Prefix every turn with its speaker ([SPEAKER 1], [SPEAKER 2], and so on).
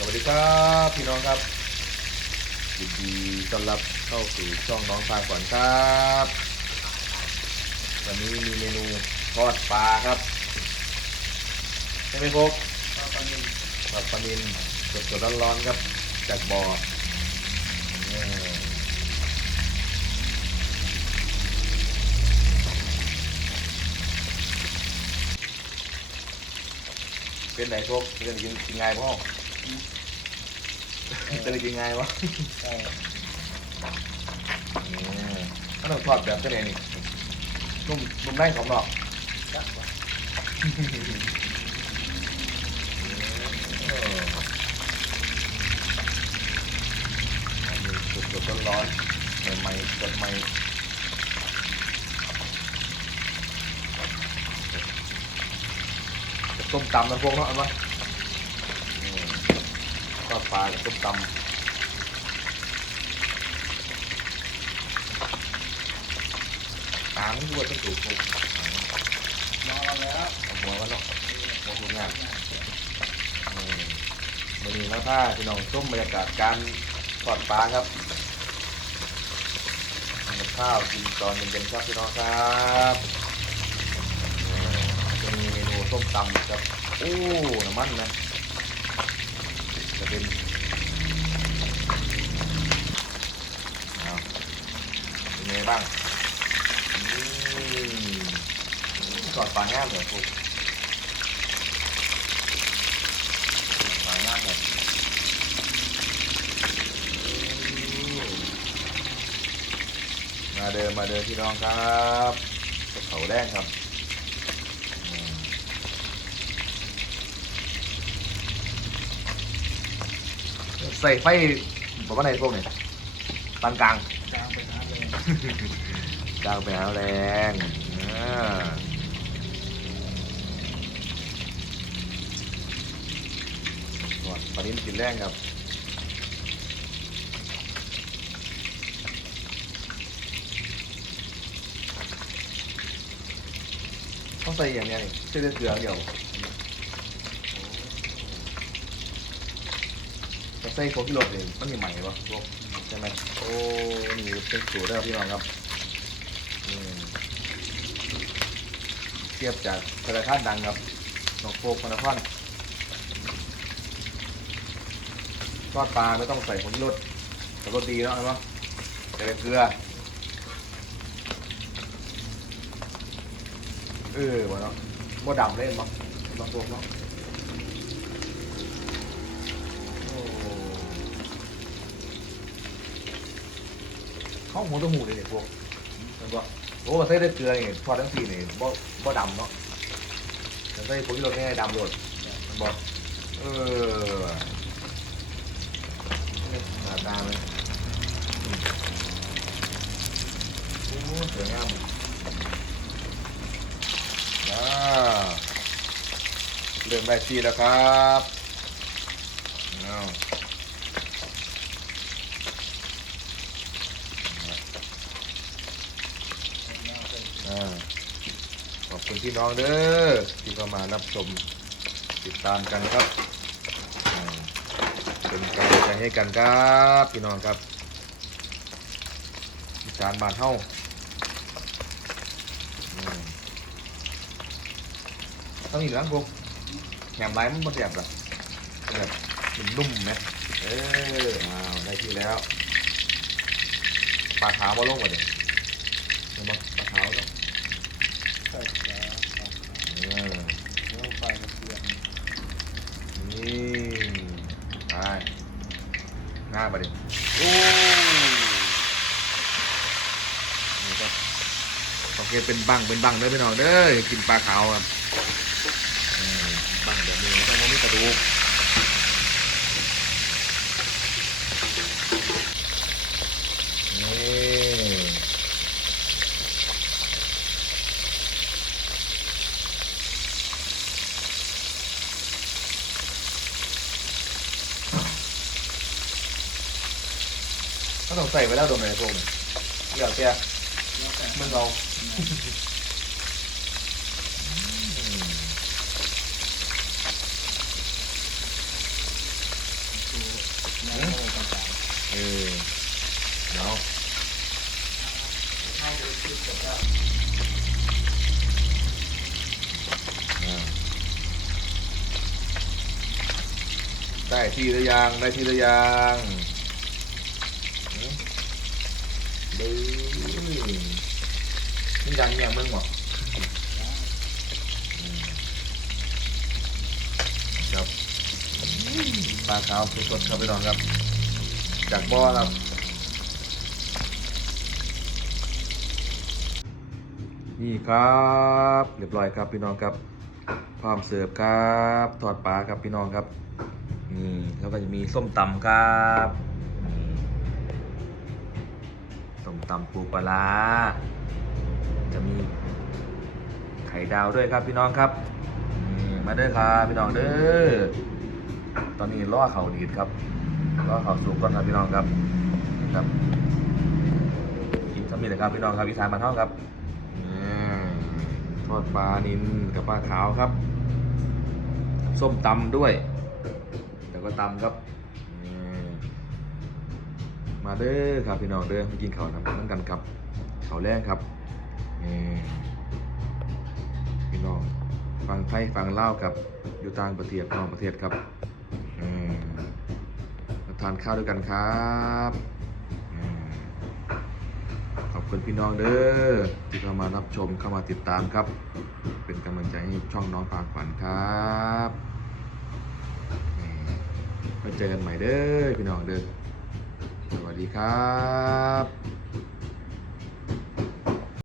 [SPEAKER 1] สวัสดีครับพี่น้องครับยินดีต้อนรับเข้าสู่ช่องน้องทางก่อนครับ วันนี้มีเมนูทอดปลาครับใช่ไหมพกทอดปลานิลทอดปลานิลสดๆร้อนๆครับ จากบ่อเป็นไหนพกจะกินกินไงพ่อ จะได้กินไงวะ
[SPEAKER 2] ใช่
[SPEAKER 1] อืมถ้าเราทอดแบบเป็นไงนี่นุ่มนุ่มได้ของดอก
[SPEAKER 2] จักว่า
[SPEAKER 1] เอออันนี้สดๆร้อนๆใหม่ๆสดใหม่กับต้มตำนะพวกเนาะเอามาอืม ทอดปลากับต้มตำหางวัวต้องถูกถูก
[SPEAKER 2] นอนแล้ว
[SPEAKER 1] หัวมันเนาะหัวทุกอย่างอืมวันนี้แล้วถ้าพี่น้องชมบรรยากาศการทอดปลาครับทำกับข้าวกินตอนเย็นๆครับพี่น้องครับจะมีเมนูส้มตำครับโอ้น้ำมันนะ เป็นเอาเป็นไงบ้างอืมทอดปลาง่ายเหมือนพวกสวยมากเลยมาเดินมาเดินพี่น้องครับ เขาแดงครับ ใส่ไฟบอกว่าไหนพวกเนี่ยปานกลาง
[SPEAKER 2] กลางไปหาเลย
[SPEAKER 1] กลางไปหาแรงอ่าก่อนปลานิ้นกินแรงครับต้องใส่อย่างเนี้ยนี่ใส่แต่เกลือเดียวจะ ใส่โคกิโลเลยมันมีใหม่ปะใช่ไหมโอ้นี่เป็นสูตรแล้วพี่น้องครับเทียบจากธนาคารดังครับหนองโฟกพนครทอดปลาไม่ต้องใส่ผงชูรสแต่รสดีเนาะใช่ปะใส่เกลือ เออวะเนาะบ่ดำเล่นมั้งบางพวกเนาะ เข้าหัวตัวหูเลยเนี่ยพวกมันบอกโอ้ใส่ได้เกลือนี่ทอดทั้งสี่นี่บ่บ่ดำเนาะแต่ใส่ผงชูรสง่ายดำโดดมันบอกเออนี่หน้าตาเลยอืมโอ้สวยงามอ่าเริ่มได้ที่แล้วครับเอาอ่าขอบคุณพี่น้องเด้อที่เข้ามารับชมติดตามกันครับอ่าเป็นกำลังใจให้กันครับพี่น้องครับอีสานบานเท่าอืมต้องอีกแล้วพวกแหนมไร้มันบ่แสบหรอกแบบมันนุ่มไหมเอออ้าวได้ที่แล้วปลาขาวมาลงก่อนดิเห็นบ่ปลาขาวลง
[SPEAKER 2] ใส่กลาง
[SPEAKER 1] เออ
[SPEAKER 2] แล้วไฟกระเทียม
[SPEAKER 1] นี่ไปหน้าไปดิโอ้นี่ครับโอเคเป็นบังเป็นบังเด้อพี่น้องเด้อกินปลาขาวครับเออบังแบบนี้แล้วก็มีกระดูก ก็ต้องใส่ไปแล้วโดนไปโดนเดี๋ยวเตี้ยมึงเอาเออเดี๋ยวได้ทีละอย่างได้ทีละอย่าง ด้อนี่ยังยังมึงบอกครับปลาขาวสดๆครับพี่น้องครับ จากบ่อครับนี่ครับเรียบร้อยครับพี่น้องครับพร้อมเสิร์ฟครับทอดปลาครับพี่น้องครับนี่แล้วก็จะมีส้มตำครับ ตำปูปลา จะมีไข่ดาวด้วยครับพี่น้องครับนี่มาเด้อครับพี่น้องเด้อตอนนี้ล่อเขาดีดครับล่อเขาสูงก่อนครับพี่น้องครับครับกินสำเร็จนะครับพี่น้องครับอีสานบ้านเฮาครับทอดปลานินกับปลาขาวครับ ส้มตำด้วย แล้วก็ตำครับ มาเด้อครับพี่น้องเด้อมากินข้าวน้ำนั่นกันครับข้าวแรงครับนี่พี่น้องฟังไทยฟังเล่าวครับ อยู่ต่างประเทศนอกประเทศครับมาทานข้าวด้วยกันครับขอบคุณพี่น้องเด้อที่เข้ามารับชมเข้ามาติดตามครับ เป็นกำลังใจให้ช่องน้องปางขวัญครับนี่ไปเจอกันใหม่เด้อพี่น้องเด้อ สวัสดีครับ